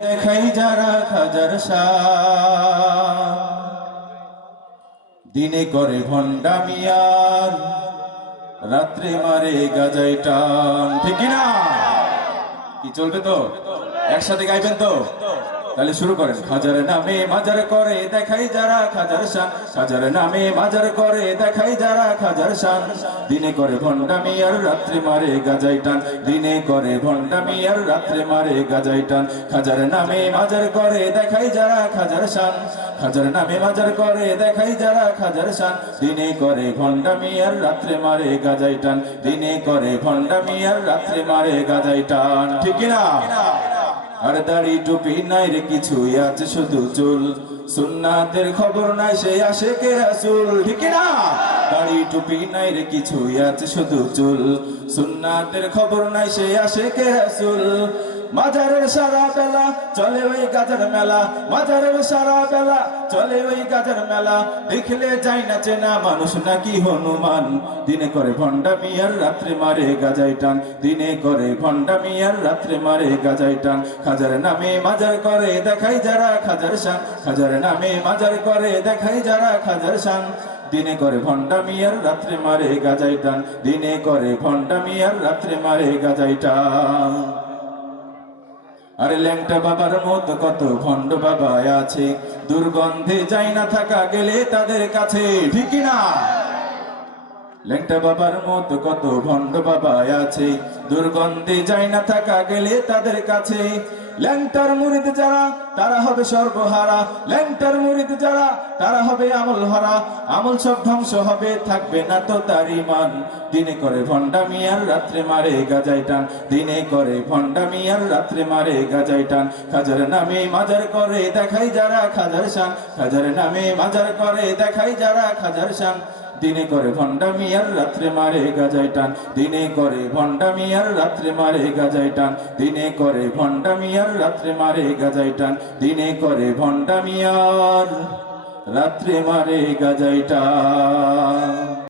দেখাই যারা খাজার দিনে করে ভণ্ডামিয়ার রাত্রে মারে গাজাই টান। ঠিক না কি চলবে তো? একসাথে গাইবেন তো? তাহলে শুরু করেন। খাজার নামে মাজার করে, দেখাই যারা খাজার শান। খাজার নামে মাজার করে, দেখাই যারা খাজার শান। দিনে করে ভণ্ডামি আর রাত্রে মারে গাজাই টান। দিনে করে ভণ্ডামি আর রাত্রে মারে গাজাই টান। খাজার নামে মাজার করে, দেখাই যারা খাজার শান। খাজার নামে মাজার করে, দেখাই যারা খাজার শান। দিনে করে ভণ্ডামি আর রাত্রে মারে গাজাই টান। দিনে করে ভণ্ডামি আর রাত্রে মারে গাজাই টান। ঠিক না আর দাড়ি টুপি নাই রে কিছু আছে শুধু চুল। সুন্নাতের খবর নাই সে আসে কে রাসুল। ঠিক না? দাড়ি টুপি নাই রে কিছু আছে শুধু চুল। সুন্নাতের খবর নাই সে আসে কে রাসুল। মাজারের সারা বেলা চলে ওই গাজার মেলা। মাজারের সারা বেলা চলে ওই গাজার মেলা। দেখলে যাই না চেনা মানুষ নাকি হনুমান। দিনে করে ভণ্ডা মিয়ার রাত্রে মারে গাজাই টান। দিনে করে ভণ্ডা মিয়ার রাত্রে মারে গাজাই টান। খাজার নামে মাজার করে, দেখাই যারা খাজার শান। খাজার নামে মাজার করে, দেখাই যারা খাজার শান। দিনে করে ভণ্ডা মিয়ার রাত্রে মারে গাজাই টান। দিনে করে ভণ্ডা মিয়ার রাত্রে মারে গাজাই টান। আরে ল্যাংটা বাবার মতো কত ভণ্ড বাবা আছে? দুর্গন্ধে যাই না থাকা গেলে তাদের কাছে, ঠিক না? ল্যাংটা বাবার মতো কত ভণ্ড বাবা আছে? দুর্গন্ধে যাই না থাকা গেলে তাদের কাছে ল্যাংটার মুরিদ যারা, তারা হবে সর্বহারা। ল্যাংটার মুরিদ যারা, তারা হবে আমল হারা। আমল সব ধ্বংস হবে, থাকবে না তো তার ইমান দিনে করে ভণ্ডা মিয়ার রাত্রে মারে গাজাই টান। দিনে করে ভণ্ডা মিয়ার রাত্রে মারে গাজাই টান। খাজার নামে মাজার করে, দেখাই যারা খাজার শান। খাজার নামে মাজার করে, দেখাই যারা খাজার শান। দিনে করে ভন্ডা মিয়ার রাত্রে মারে গাজাই টান। দিনে করে ভন্ডা মিয়ার রাত্রে মারে গাজাই টান। দিনে করে ভন্ডা মিয়ার রাত্রে মারে গাজাই টান। দিনে করে ভন্ডা মিয়ার রাত্রে মারে গাজাই টান।